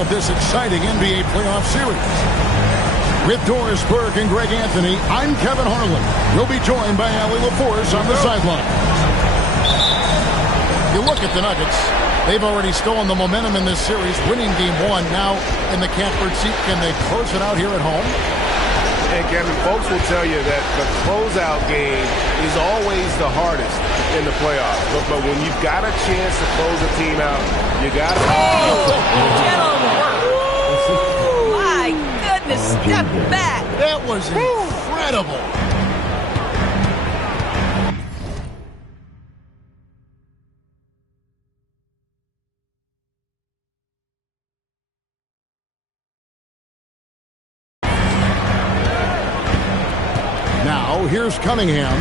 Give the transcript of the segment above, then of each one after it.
of this exciting NBA playoff series. With Doris Burke and Greg Anthony, I'm Kevin Harlan. We'll be joined by Allie LaForce on the sideline. You look at the Nuggets. They've already stolen the momentum in this series, winning game one. Now in the catbird seat, can they close it out here at home? And Kevin, folks will tell you that the closeout game is always the hardest in the playoffs. But when you've got a chance to close a team out, you got to... Oh, my goodness, step back. That was incredible. Now, here's Cunningham.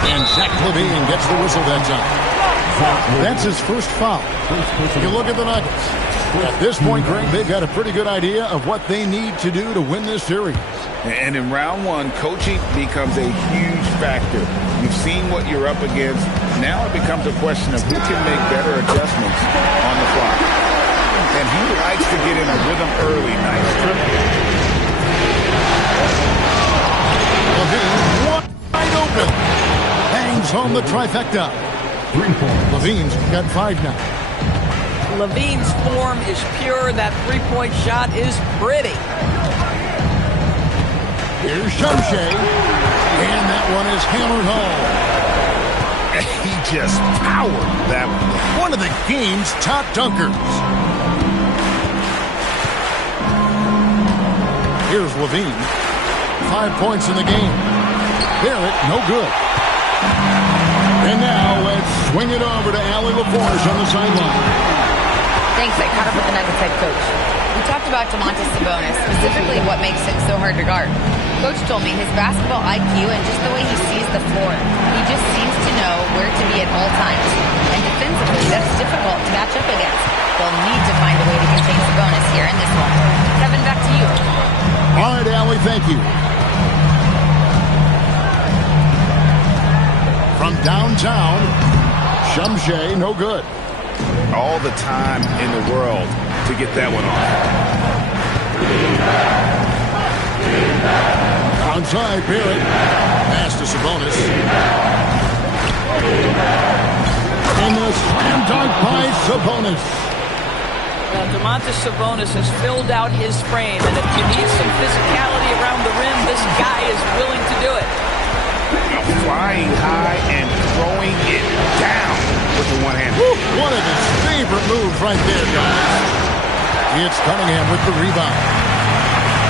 And Zach LaVine gets the whistle that time. That's his first foul. You look at the Nuggets. At this point, Greg, they've got a pretty good idea of what they need to do to win this series. And in round one, coaching becomes a huge factor. You've seen what you're up against. Now it becomes a question of who can make better adjustments on the fly. And he likes to get in a rhythm early. Nice triple. Wide open. Hangs home the trifecta. LaVine's got 5 now. LaVine's form is pure. That three-point shot is pretty. Here's Shamshay. And that one is hammered home. He just powered that one. One of the game's top dunkers. Here's LaVine. 5 points in the game. Barrett, no good. And now let's swing it over to Allie LaForce on the sideline. Thanks. I caught up with the Nuggets head coach. We talked about Domantas Sabonis, specifically what makes him so hard to guard. Coach told me his basketball IQ and just the way he sees the floor. He just seems to know where to be at all times. And defensively, that's difficult to match up against. They'll need to find a way to contain Sabonis here in this one. Kevin, back to you. All right, Allie, thank you. From downtown, Shamshay, no good. All the time in the world to get that one off. Onside, Barrett. Pass to Sabonis. And the slam dunk by Sabonis. Well, Domantas Sabonis has filled out his frame, and if you need some physicality around the rim, this guy is willing to do it. Flying high and throwing it down with the one hand. One of his favorite moves right there, guys. It's Cunningham with the rebound.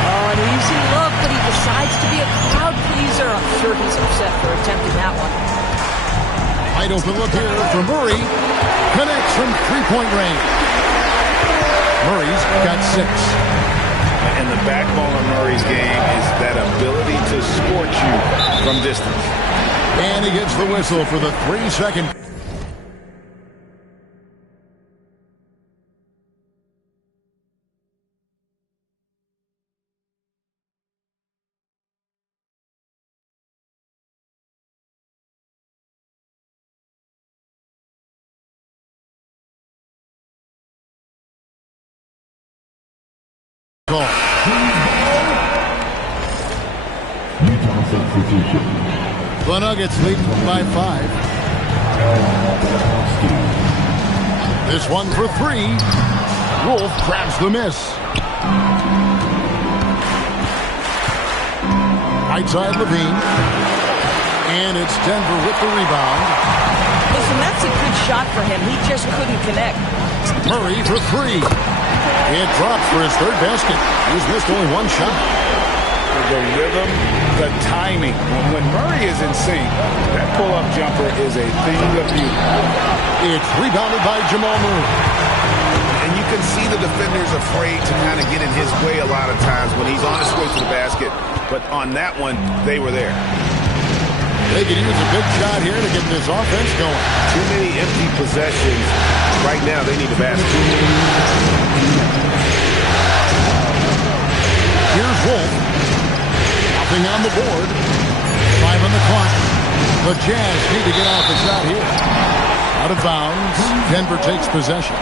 Oh, an easy look, but he decides to be a crowd pleaser. I'm sure he's upset for attempting that one. Wide open look here for Murray. Connects from three-point range. Murray's got 6. And the backbone of Murray's game is that ability to scorch you from distance. And he gets the whistle for the 3-second. Goal. The Nuggets lead by 5. This one for 3. Wolf grabs the miss. Right side LaVine. And it's Denver with the rebound. Listen, that's a good shot for him. He just couldn't connect. Murray for 3. It drops for his 3rd basket. He's missed only 1 shot. The rhythm, the timing. When Murray is in sync, that pull-up jumper is a thing of beauty. It's rebounded by Jamal Murray. And you can see the defenders afraid to kind of get in his way a lot of times when he's on his way to the basket. But on that one, they were there. They could use a big shot here to get this offense going. Too many empty possessions. Right now, they need a basket. Here's Wolf. Nothing on the board. 5 on the clock. The Jazz need to get off the shot here. Out of bounds. Denver takes possession.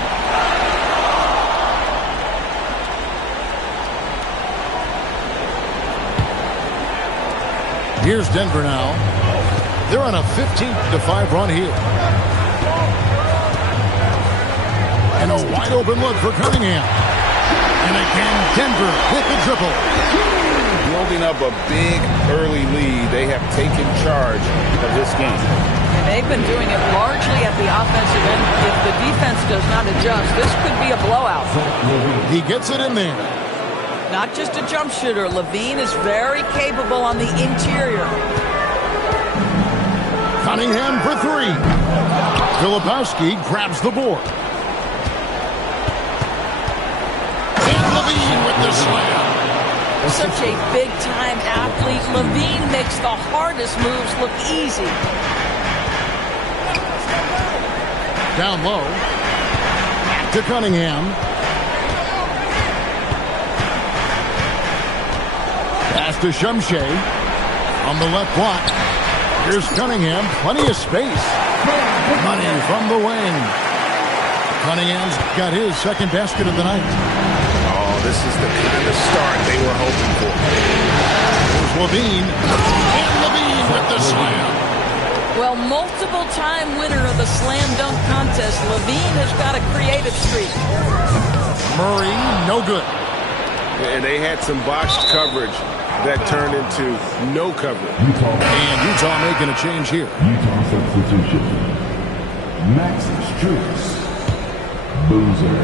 Here's Denver now. They're on a 15-5 run here. And a wide open look for Cunningham. And again, Denver with the triple. Building up a big early lead. They have taken charge of this game. And they've been doing it largely at the offensive end. If the defense does not adjust, this could be a blowout. He gets it in there. Not just a jump shooter. Levine is very capable on the interior. Cunningham for three. Filipowski grabs the board. And Levine with the slam. Such a big-time athlete. Levine makes the hardest moves look easy. Down low. To Cunningham. Pass to Shumshay. On the left block. Here's Cunningham. Plenty of space. Money from the wing. Cunningham's got his second basket of the night. Oh, this is the kind of start they were hoping for. Here's Levine. And Levine with the slam. Well, multiple-time winner of the slam dunk contest, Levine has got a creative streak. Murray, no good. And they had some boxed coverage that turned into no coverage. And Utah making a change here. Utah substitution. Max Struz. Boozer.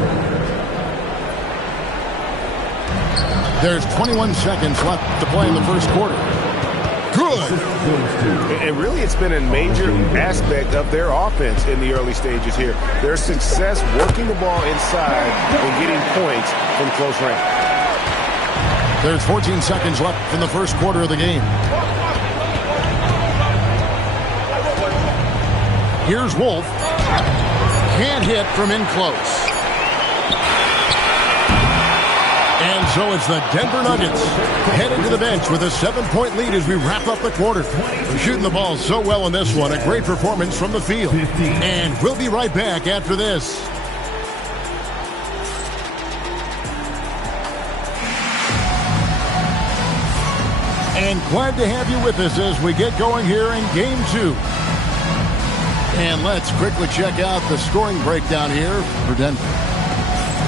There's 21 seconds left to play in the first quarter. Good. And really, it's been a major aspect of their offense in the early stages here. Their success working the ball inside and getting points from close range. There's 14 seconds left in the first quarter of the game. Here's Wolf. Can't hit from in close. And so it's the Denver Nuggets headed to the bench with a 7-point lead as we wrap up the quarter. They're shooting the ball so well in this one. A great performance from the field. And we'll be right back after this. And glad to have you with us as we get going here in Game 2. And let's quickly check out the scoring breakdown here for Denver.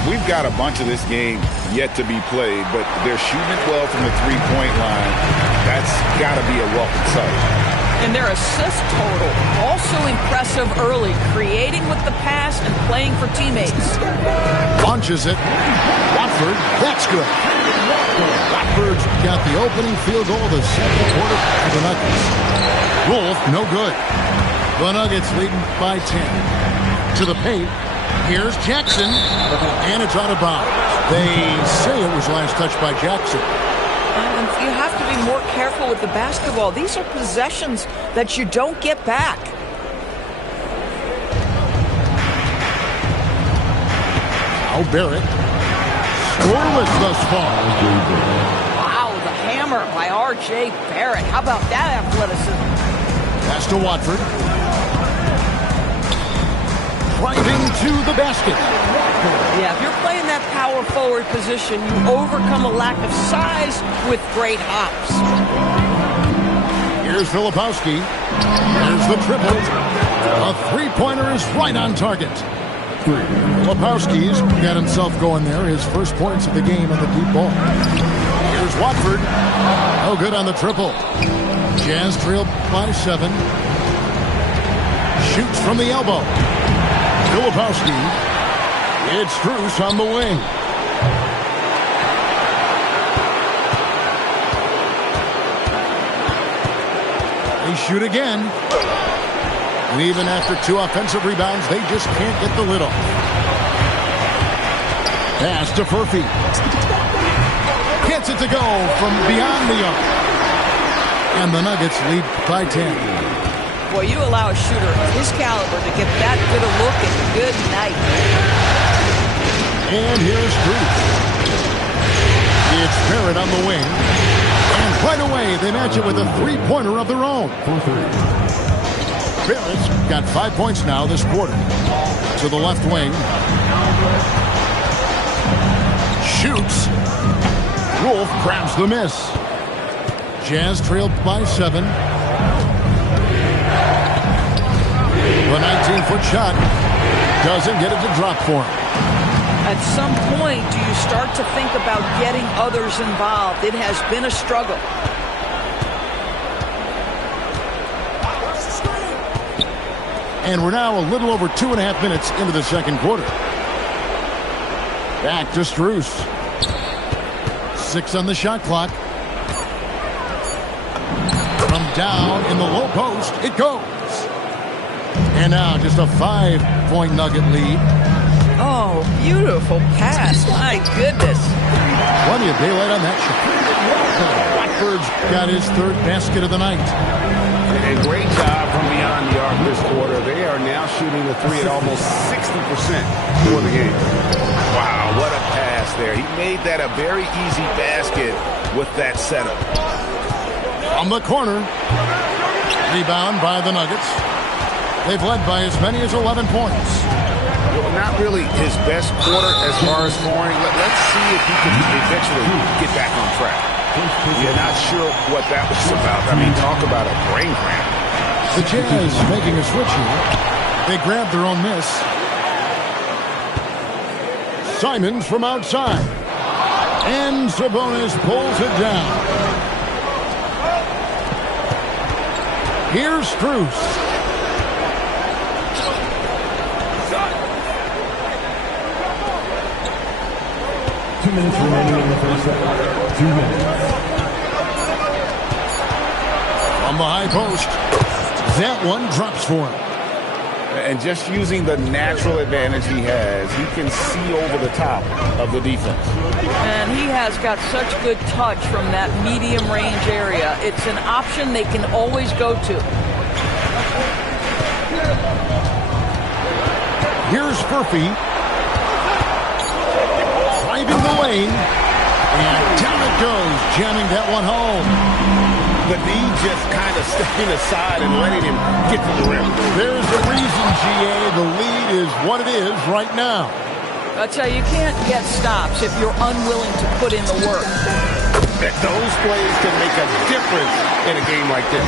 We've got a bunch of this game yet to be played, but they're shooting it well from the three-point line. That's got to be a welcome sight. And their assist total, also impressive early, creating with the pass and playing for teammates. Launches it. Watford, that's good. Watford's got the opening field goal of the second quarter for the Nuggets. Wolf, no good. The Nuggets leading by 10. To the paint. Here's Jackson, and it's out of bounds. They say it was last touched by Jackson. And you have to be more careful with the basketball. These are possessions that you don't get back. Now Barrett. Scoreless thus far. Wow, the hammer by R.J. Barrett. How about that athleticism? Pass to Watford. Driving to the basket. Yeah, if you're playing that power forward position, you overcome a lack of size with great hops. Here's Filipowski. There's the triple. A three-pointer is right on target. Filipowski's got himself going there. His first points of the game on the deep ball. Here's Watford. No good on the triple. Jazz trailed by 7. Shoots from the elbow. Filipowski. It's Struz on the wing. They shoot again. And even after 2 offensive rebounds, they just can't get the lid off. Pass to Furphy. Gets it to go from beyond the arc. And the Nuggets lead by 10. Boy, you allow a shooter of his caliber to get that good a look and good night. And here's Struz. It's Barrett on the wing. And right away, they match it with a three-pointer of their own. Barrett's got 5 points now this quarter. To the left wing. Shoots. Wolf grabs the miss. Jazz trailed by 7. The 19-foot shot doesn't get it to drop for him. At some point, do you start to think about getting others involved? It has been a struggle. And we're now a little over 2.5 minutes into the second quarter. Back to Strus. 6 on the shot clock. From down in the low post, it goes. And now just a 5-point Nugget lead. Oh, beautiful pass. My goodness. Plenty of daylight on that shot. Blackbird's got his 3rd basket of the night. A great job from beyond the arc this quarter. They are now shooting the 3 at almost 60% for the game. Wow, what a pass there. He made that a very easy basket with that setup. On the corner. Rebound by the Nuggets. They've led by as many as 11 points. Well, not really his best quarter as far as scoring. Let's see if he can eventually get back on track. You're not sure what that was about. I mean, talk about a brain cramp. The Jazz making a switch here. They grab their own miss. Simons from outside. And Sabonis pulls it down. Here's Strus. 2 minutes remaining in the first set. 2 minutes. On the high post. That one drops for him. And just using the natural advantage he has, he can see over the top of the defense. And he has got such good touch from that medium range area. It's an option they can always go to. Here's Furphy. Driving the lane. And down it goes, jamming that one home. The knee just kind of stepping aside and letting him get to the rim. There's a reason, GA. The lead is what it is right now. I tell you, you can't get stops if you're unwilling to put in the work. Those plays can make a difference in a game like this.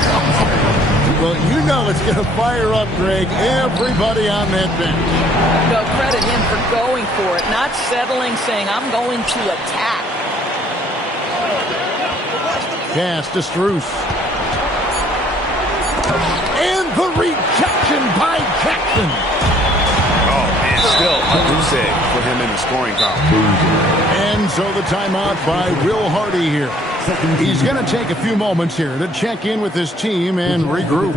Well, you know it's going to fire up, Greg, everybody on that bench. No, credit him for going for it, not settling, saying, I'm going to attack. Pass to Strus. And the rejection by Jackson. Oh, man, still a loose egg for him in the scoring column. And so the timeout by Will Hardy here. He's going to take a few moments here to check in with his team and regroup.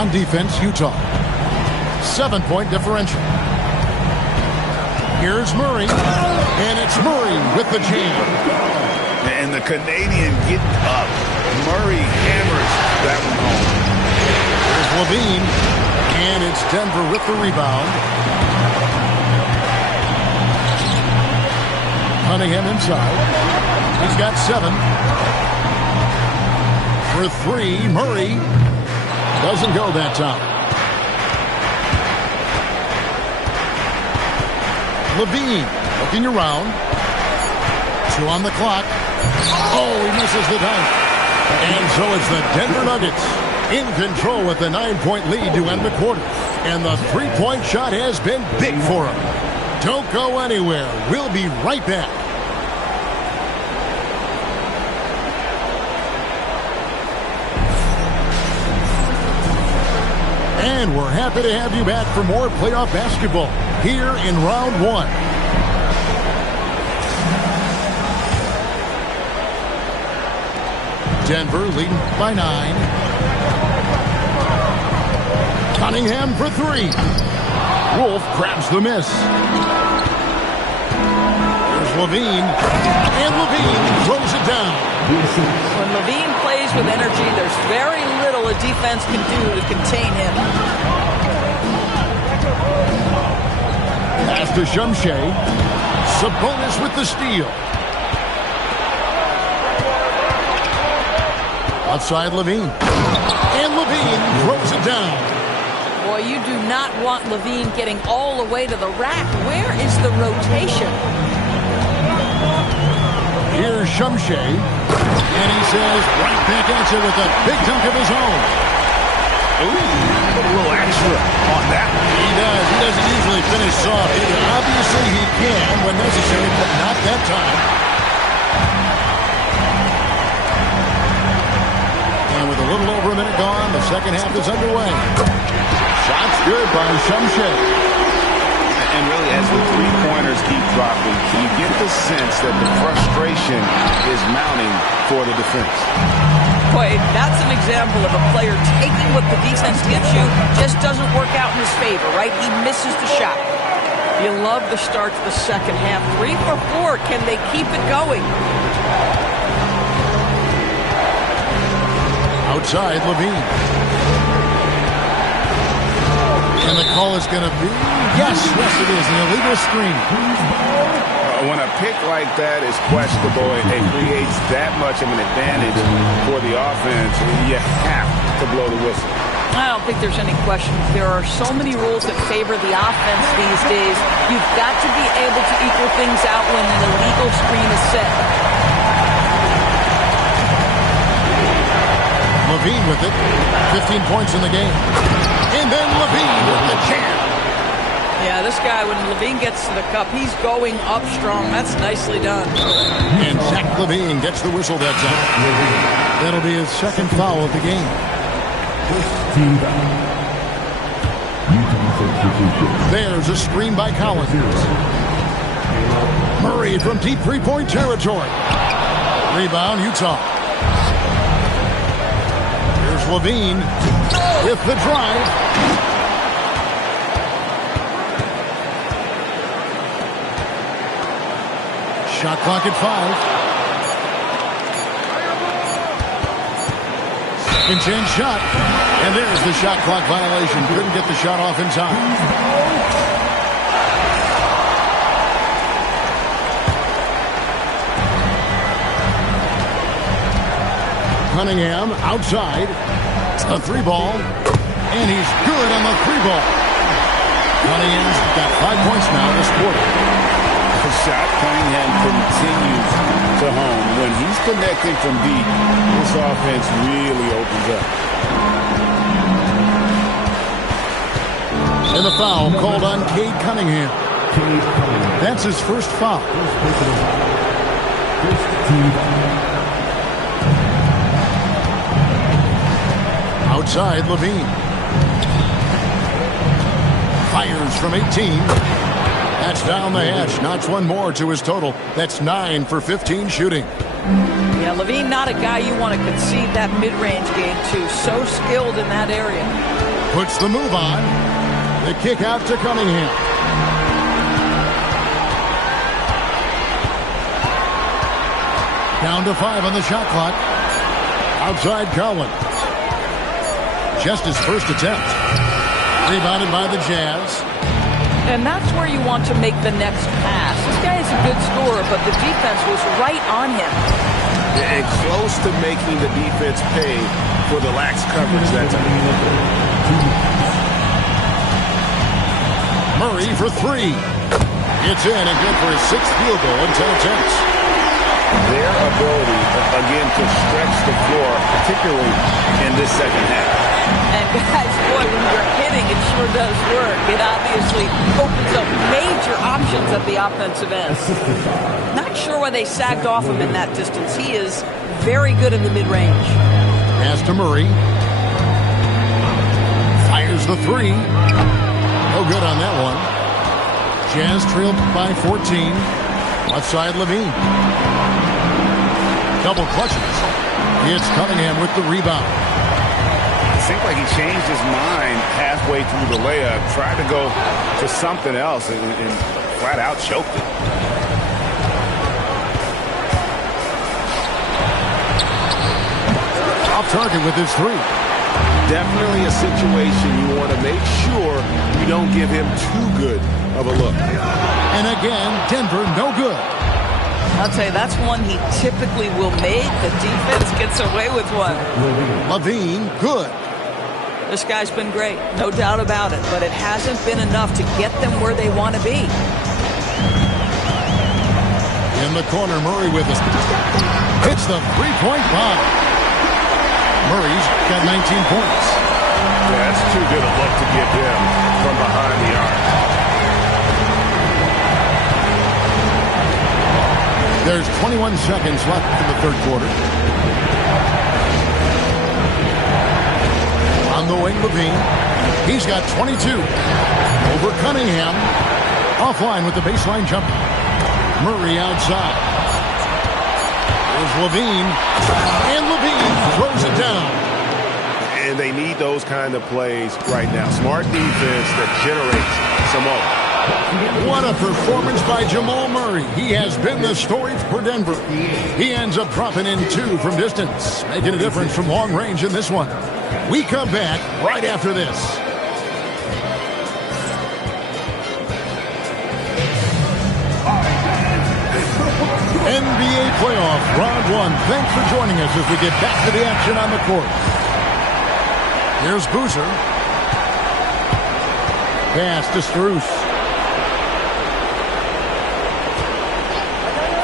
On defense, Utah. 7-point differential. Here's Murray. And it's Murray with the jam. And the Canadian getting up. Murray hammers that one home. Here's Levine. And it's Denver with the rebound. Cunningham inside. He's got 7. For 3, Murray. Doesn't go that time. Levine looking around. 2 on the clock. Oh, he misses the dunk. And so it's the Denver Nuggets in control with the 9-point lead to end the quarter. And the 3-point shot has been big for him. Don't go anywhere. We'll be right back. And we're happy to have you back for more playoff basketball here in round 1. Denver leading by 9. Cunningham for three. Wolf grabs the miss. Here's Levine. And Levine throws it down. When Levine plays with energy, there's very little a defense can do to contain him. Pass to Shumshay. Sabonis with the steal. Outside Levine. And Levine throws it down. Boy, you do not want Levine getting all the way to the rack. Where is the rotation? Here's Shumshay. And he says, right back at you with a big dunk of his own. Ooh, put a little extra on that. He does. He doesn't usually finish soft either. Obviously, he can when necessary, but not that time. And with a little over a minute gone, the second half is underway. Shot's good by Shumshay. And really, as the three-pointers keep dropping, you get the sense that the frustration is mounting for the defense. Boy, that's an example of a player taking what the defense gives you, just doesn't work out in his favor, right? He misses the shot. You love the start to the second half. 3 for 4. Can they keep it going? Outside, Levine. And the call is going to be, yes, it is, an illegal screen. When a pick like that is questionable, it creates that much of an advantage for the offense. You have to blow the whistle. I don't think there's any question. There are so many rules that favor the offense these days. You've got to be able to equal things out when an illegal screen is set. Levine with it. 15 points in the game. And then Levine with the jam. Yeah, this guy, when Levine gets to the cup, he's going up strong. That's nicely done. And Zach Levine gets the whistle that time. That'll be his second foul of the game. There's a screen by Collins. Murray from deep three-point territory. Rebound, Utah. Here's Levine with the drive. Shot clock at 5. Second chance shot. And there's the shot clock violation. Couldn't get the shot off in time. Cunningham outside. A 3-ball. And he's good on the 3-ball. Cunningham's got 5 points now this quarter. The shot Cunningham continues to hone. When he's connecting from deep, this offense really opens up. And the foul called on Cade Cunningham. That's his first foul. Outside, Levine. Fires from 18. That's down the hatch. Knocks one more to his total. That's 9 for 15 shooting. Yeah, Levine, not a guy you want to concede that mid-range game to. So skilled in that area. Puts the move on. The kick out to Cunningham. Down to 5 on the shot clock. Outside Collins. Just his first attempt. Rebounded by the Jazz. And that's where you want to make the next pass. This guy is a good scorer, but the defense was right on him. And close to making the defense pay for the lax coverage that time. Murray for 3. It's in and good for his 6th field goal in 10 attempts. Their ability, again, to stretch the floor, particularly in this second half. And guys, boy, when you're hitting, it sure does work. It obviously opens up major options at the offensive end. Not sure why they sagged off him in that distance. He is very good in the mid-range. Pass to Murray. Fires the 3. No good on that one. Jazz trailed by 14. Left side, Levine. Double clutches. It's Cunningham with the rebound. It seems like he changed his mind halfway through the layup, tried to go to something else, and flat out choked it. Off target with his three. Definitely a situation you want to make sure you don't give him too good of a look. And again, Denver no good. I'll tell you, that's one he typically will make. The defense gets away with one. Levine, good. This guy's been great, no doubt about it, but it hasn't been enough to get them where they want to be. In the corner, Murray with it. Hits the three-point bomb. Murray's got 19 points. Yeah, that's too good a look to give him from behind the arc. There's 21 seconds left in the third quarter. On the wing, Levine. He's got 22. Over Cunningham. Offline with the baseline jump. Murray outside. There's Levine. And Levine throws it down. And they need those kind of plays right now. Smart defense that generates some more. What a performance by Jamal Murray. He has been the story for Denver. He ends up dropping in two from distance, making a difference from long range in this one. We come back right after this. NBA playoff round one. Thanks for joining us as we get back to the action on the court. Here's Boozer. Pass to Strus.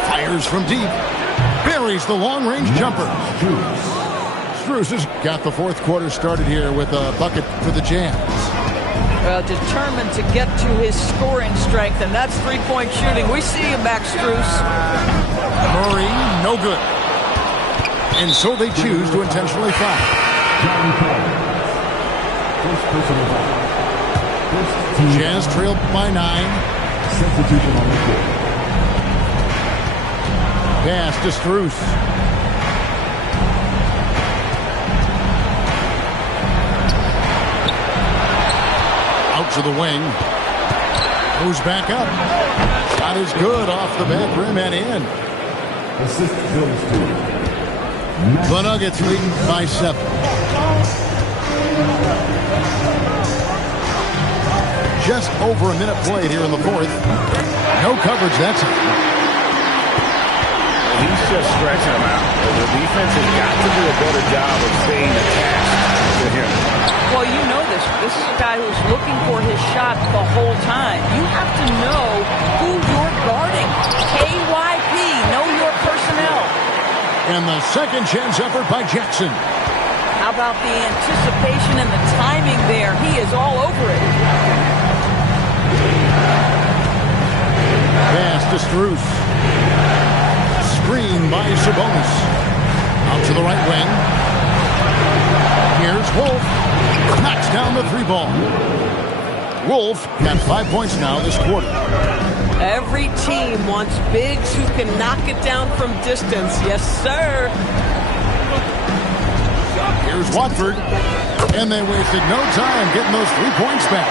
Fires from deep. Buries the long-range jumper. Strus has got the fourth quarter started here with a bucket for the Jazz. Well, determined to get to his scoring strength, and that's three-point shooting. We see you back, Strus. Murray, no good. And so they choose to intentionally foul. Jazz trailed by 9. Substitution on the court. Pass to Strus. Out to the wing. Moves back up. Shot is good off the back rim and in. Assist goes to The Nuggets leading by 7. Just over a minute played here in the fourth. No coverage that time. He's just stretching him out. The defense has got to do a better job of staying attached to him. Well, you know this. This is a guy who's looking for his shot the whole time. You have to know who you're guarding. KYP, know your personnel. And the second chance effort by Jackson. How about the anticipation and the timing there? He is all over it. Pass to Strus. Screen by Sabonis. Out to the right wing. Here's Wolf. Knocks down the three ball. Wolf got 5 points now this quarter. Every team wants bigs who can knock it down from distance. Yes, sir. Here's Watford. And they wasted no time getting those 3 points back.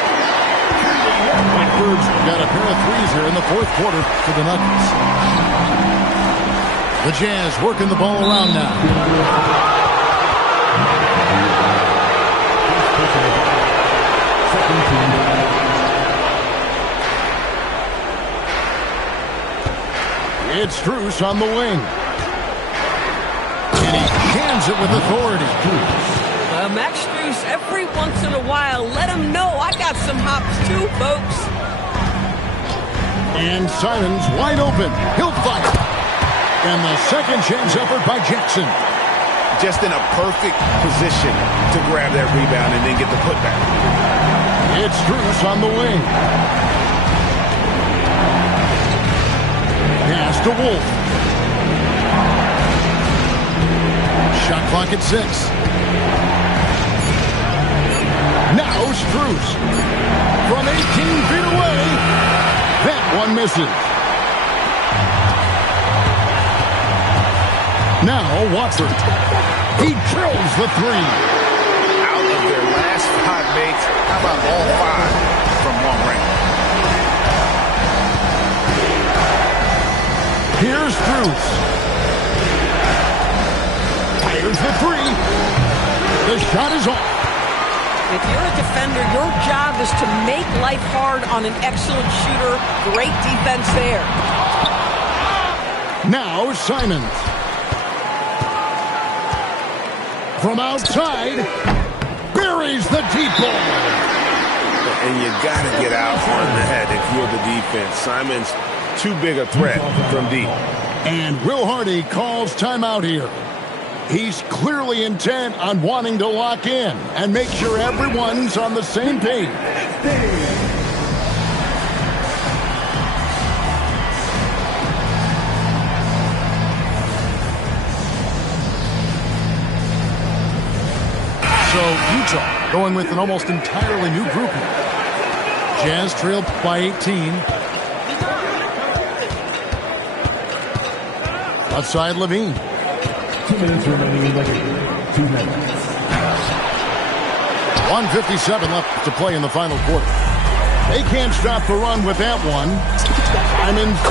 Watford's got a pair of threes here in the fourth quarter for the Nuggets. The Jazz working the ball around now. It's Strus on the wing. And he cans it with authority. Max Strus, every once in a while, let him know I got some hops too, folks. And Simons wide open. He'll fire. And the second chance effort by Jackson. Just in a perfect position to grab that rebound and then get the putback. It's Strus on the wing. Pass to Wolf. Shot clock at 6. Now Strus. From 18 feet away. That one misses. Now Watford. He drills the three. Out of their The shot is off. If you're a defender, your job is to make life hard on an excellent shooter. Great defense there. Now Simons. From outside, buries the deep ball. And you got to get out on that if you're the defense. Simons, too big a threat from deep. And Will Hardy calls timeout here. He's clearly intent on wanting to lock in and make sure everyone's on the same page. So Utah going with an almost entirely new group here. Jazz trailed by 18. Outside Levine. 2 minutes remaining in the game. 2 minutes. 1:57 left to play in the final quarter. They can't stop the run with that one. Simons.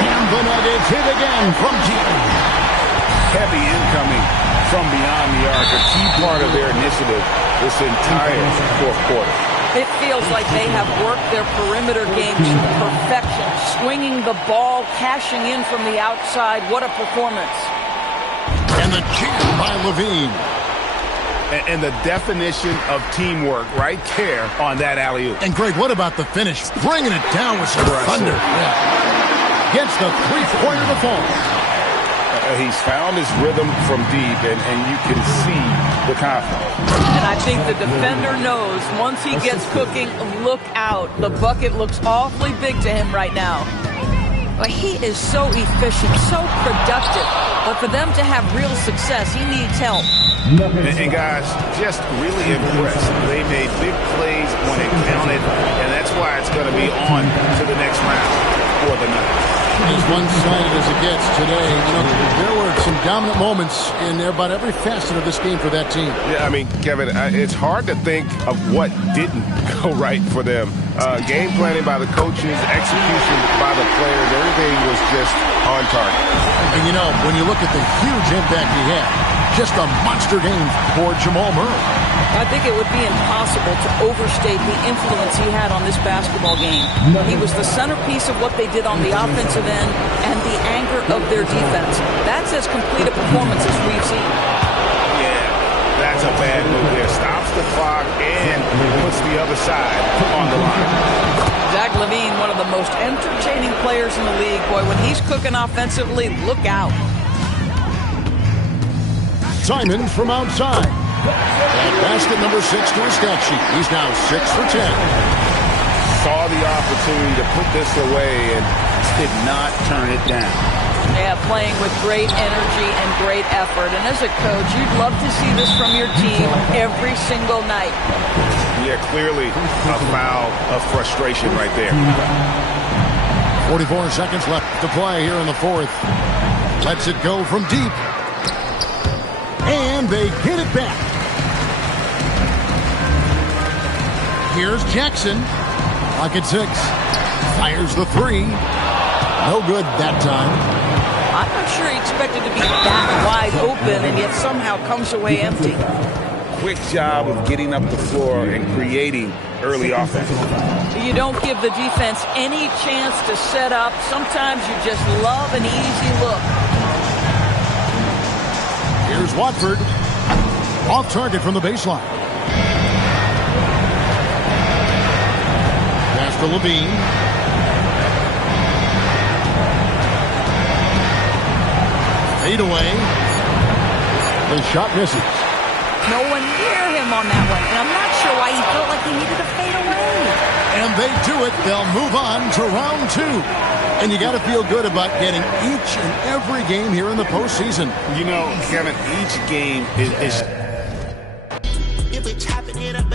And the Nuggets hit again from deep. Heavy incoming from beyond the arc. A key part of their initiative this entire fourth quarter. It feels like they have worked their perimeter game to perfection. Swinging the ball, cashing in from the outside. What a performance. And the cheer by Levine. And the definition of teamwork right there on that alley-oop. And Greg, what about the finish? Bringing it down with some thunder. Yeah. Gets the three-pointer to fall. He's found his rhythm from deep, and you can see the confidence. And I think the defender knows once he gets cooking, look out. The bucket looks awfully big to him right now. But he is so efficient, so productive. But for them to have real success, he needs help. And guys, just really impressed. They made big plays when it counted, and that's why it's going to be on to the next round for the Nuggets. As one-sided as it gets today, you know, there were some dominant moments in about every facet of this game for that team. Yeah, I mean, Kevin, it's hard to think of what didn't go right for them. Game planning by the coaches, execution by the players, everything was just on target. And, you know, when you look at the huge impact he had, just a monster game for Jamal Murray. I think it would be impossible to overstate the influence he had on this basketball game. He was the centerpiece of what they did on the offensive end and the anchor of their defense. That's as complete a performance as we've seen. Yeah, that's a bad move there. Stops the clock and puts the other side on the line. Zach LaVine, one of the most entertaining players in the league. Boy, when he's cooking offensively, look out. Simons from outside. And basket number 6 to his stat sheet. He's now 6 for 10. Saw the opportunity to put this away and did not turn it down. Yeah, playing with great energy and great effort. And as a coach, you'd love to see this from your team every single night. Yeah, clearly a foul of frustration right there. 44 seconds left to play here in the fourth. Lets it go from deep. And they get it back. Here's Jackson. Pocket 6. Fires the 3. No good that time. I'm not sure he expected to be that wide open and yet somehow comes away empty. Quick job of getting up the floor and creating early offense. You don't give the defense any chance to set up. Sometimes you just love an easy look. Here's Watford. Off target from the baseline. Pass to Levine. Fade away. The shot misses. No one near him on that one. And I'm not sure why he felt like he needed to fade away. And they do it. They'll move on to round 2. And you got to feel good about getting each and every game here in the postseason. You know, Kevin, each game is If we're chopping it up